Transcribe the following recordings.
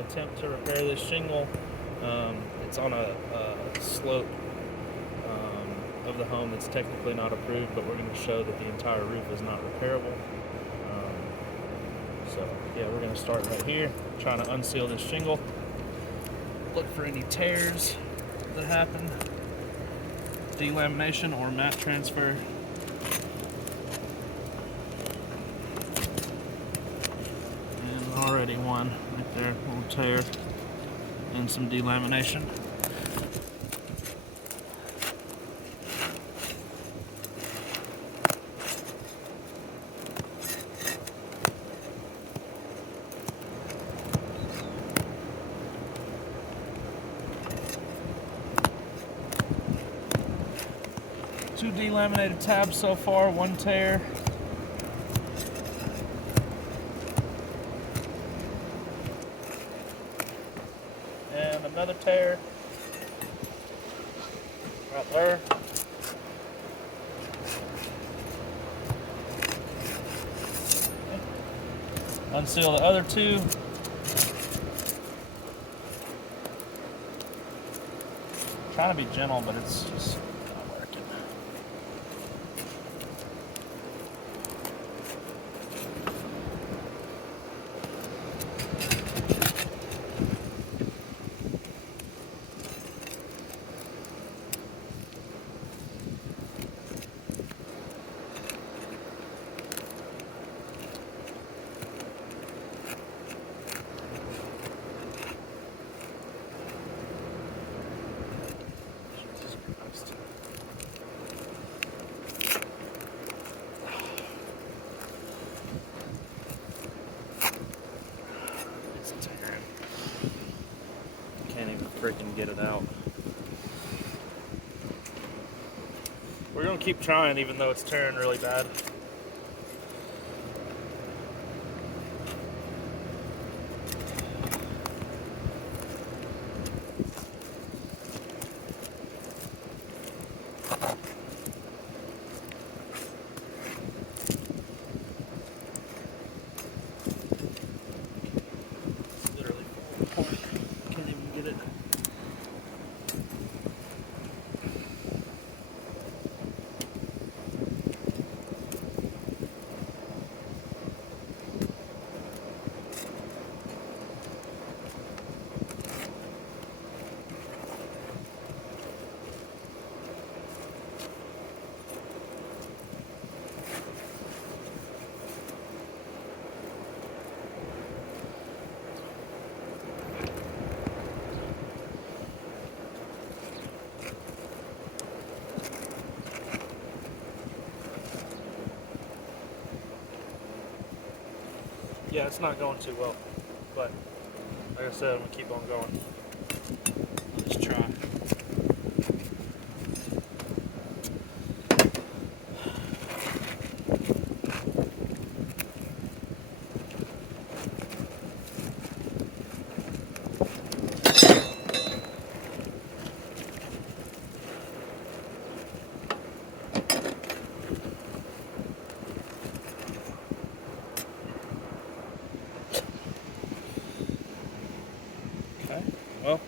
to attempt to repair this shingle. It's on a slope of the home that's technically not approved, but we're going to show that the entire roof is not repairable. So yeah, we're going to start right here, trying to unseal this shingle. Look for any tears that happen, delamination or mat transfer. And already one right there, a little tear and some delamination. Two delaminated tabs so far, one tear. And another tear right there. Unseal the other two. Trying to be gentle, but it's just not working. Can't even freaking get it out. We're gonna keep trying even though it's tearing really bad. Literally falling apart. Can't even get it. Yeah, it's not going too well, but like I said, I'm gonna keep on going. Let's try. Okay, well.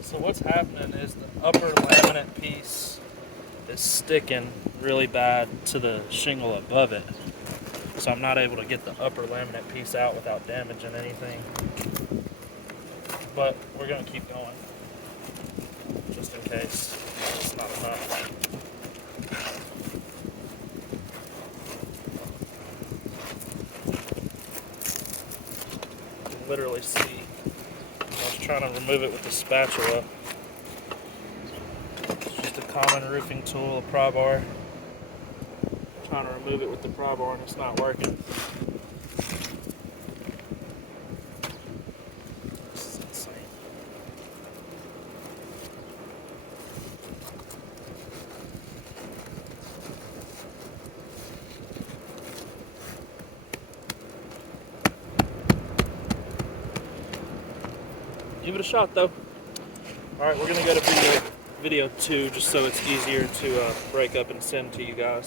So what's happening is the upper laminate piece is sticking really bad to the shingle above it. So I'm not able to get the upper laminate piece out without damaging anything. But we're gonna keep going, just in case it's not enough. You can literally see, I was trying to remove it with the spatula. It's just a common roofing tool, a pry bar. Trying to remove it with the pry bar and it's not working. This is insane. Give it a shot though. Alright, we're gonna go to video. video 2 just so it's easier to break up and send to you guys.